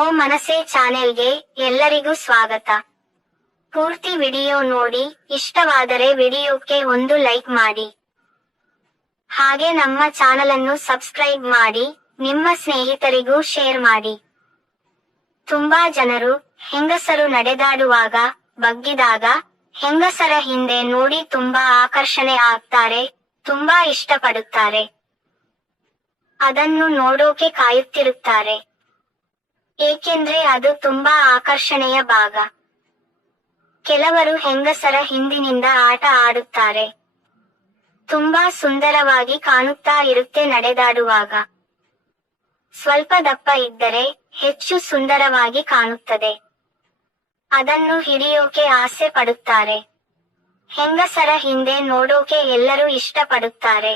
ಓ ಮನಸೆ ಚಾನೆಲ್ಗೆ ಎಲ್ಲರಿಗೂ ಸ್ವಾಗತ. ಪೂರ್ತಿ ವಿಡಿಯೋ ನೋಡಿ, ಇಷ್ಟವಾದರೆ ವಿಡಿಯೋಕ್ಕೆ ಒಂದು ಲೈಕ್ ಮಾಡಿ. ಹಾಗೆ ನಮ್ಮ ಚಾನಲನ್ನು ಸಬ್ಸ್ಕ್ರೈಬ್ ಮಾಡಿ, ನಿಮ್ಮ ಸ್ನೇಹಿತರಿಗೂ ಶೇರ್ ಮಾಡಿ. ತುಂಬಾ ಜನರು ಹೆಂಗಸರು ನಡೆದಾಡುವಾಗ, ಬಗ್ಗಿದಾಗ, ಹೆಂಗಸರ ಹಿಂದೆ ನೋಡಿ ತುಂಬಾ ಆಕರ್ಷಣೆ ಆಗ್ತಾರೆ, ತುಂಬಾ ಇಷ್ಟಪಡುತ್ತಾರೆ. ಅದನ್ನು ನೋಡೋಕೆ ಕಾಯುತ್ತಿರುತ್ತಾರೆ. ಏಕೆಂದ್ರೆ ಅದು ತುಂಬಾ ಆಕರ್ಷಣೆಯ ಭಾಗ. ಕೆಲವರು ಹೆಂಗಸರ ಹಿಂದಿನಿಂದ ಆಟ ಆಡುತ್ತಾರೆ. ತುಂಬಾ ಸುಂದರವಾಗಿ ಕಾಣುತ್ತಾ ಇರುತ್ತೆ ನಡೆದಾಡುವಾಗ. ಸ್ವಲ್ಪ ದಪ್ಪ ಇದ್ದರೆ ಹೆಚ್ಚು ಸುಂದರವಾಗಿ ಕಾಣುತ್ತದೆ. ಅದನ್ನು ಹಿಡಿಯೋಕೆ ಆಸೆ ಪಡುತ್ತಾರೆ. ಹೆಂಗಸರ ಹಿಂದೆ ನೋಡೋಕೆ ಎಲ್ಲರೂ ಇಷ್ಟಪಡುತ್ತಾರೆ.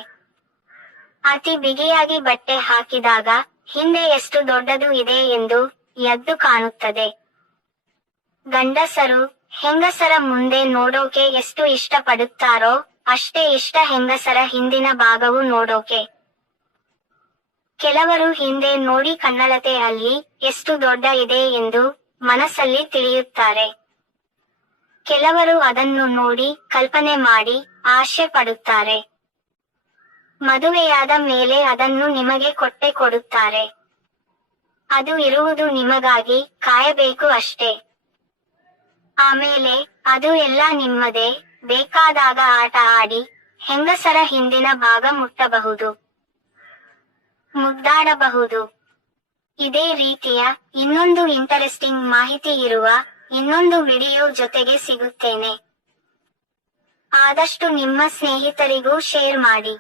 ಅತಿ ಬಿಗಿಯಾಗಿ ಬಟ್ಟೆ ಹಾಕಿದಾಗ ಹಿಂದೆ ಎಷ್ಟು ದೊಡ್ಡದು ಇದೆ ಎಂದು ಎದ್ದು ಕಾಣುತ್ತದೆ. ಗಂಡಸರು ಹೆಂಗಸರ ಮುಂದೆ ನೋಡೋಕೆ ಎಷ್ಟು ಇಷ್ಟಪಡುತ್ತಾರೋ ಅಷ್ಟೇ ಇಷ್ಟ ಹೆಂಗಸರ ಹಿಂದಿನ ಭಾಗವು ನೋಡೋಕೆ. ಕೆಲವರು ಹಿಂದೆ ನೋಡಿ ಕನ್ನಡತೆ ಅಲ್ಲಿ ಎಷ್ಟು ದೊಡ್ಡ ಇದೆ ಎಂದು ಮನಸ್ಸಲ್ಲಿ ತಿಳಿಯುತ್ತಾರೆ. ಕೆಲವರು ಅದನ್ನು ನೋಡಿ ಕಲ್ಪನೆ ಮಾಡಿ ಆಶೆ ಪಡುತ್ತಾರೆ. ಮದುವೆಯಾದ ಮೇಲೆ ಅದನ್ನು ನಿಮಗೆ ಕೊಟ್ಟೆ ಕೊಡುತ್ತಾರೆ. ಅದು ಇರುವುದು ನಿಮಗಾಗಿ, ಕಾಯಬೇಕು ಅಷ್ಟೇ. ಆಮೇಲೆ, ಅದು ಎಲ್ಲ ನಿಮ್ಮದೇ, ಬೇಕಾದಾಗ ಆಟ ಆಡಿ, ಹೆಂಗಸರ ಹಿಂದಿನ ಭಾಗ ಮುಟ್ಟಬಹುದು. ಮುದ್ದಾಡಬಹುದು ಇದೇ ರೀತಿಯ ಇನ್ನೊಂದು ಇಂಟರೆಸ್ಟಿಂಗ್ ಮಾಹಿತಿ ಇರುವ ಇನ್ನೊಂದು ವಿಡಿಯೋ ಜೊತೆಗೆ ಸಿಗುತ್ತೇನೆ. ಆದಷ್ಟು ನಿಮ್ಮ ಸ್ನೇಹಿತರಿಗೂ ಶೇರ್ ಮಾಡಿ.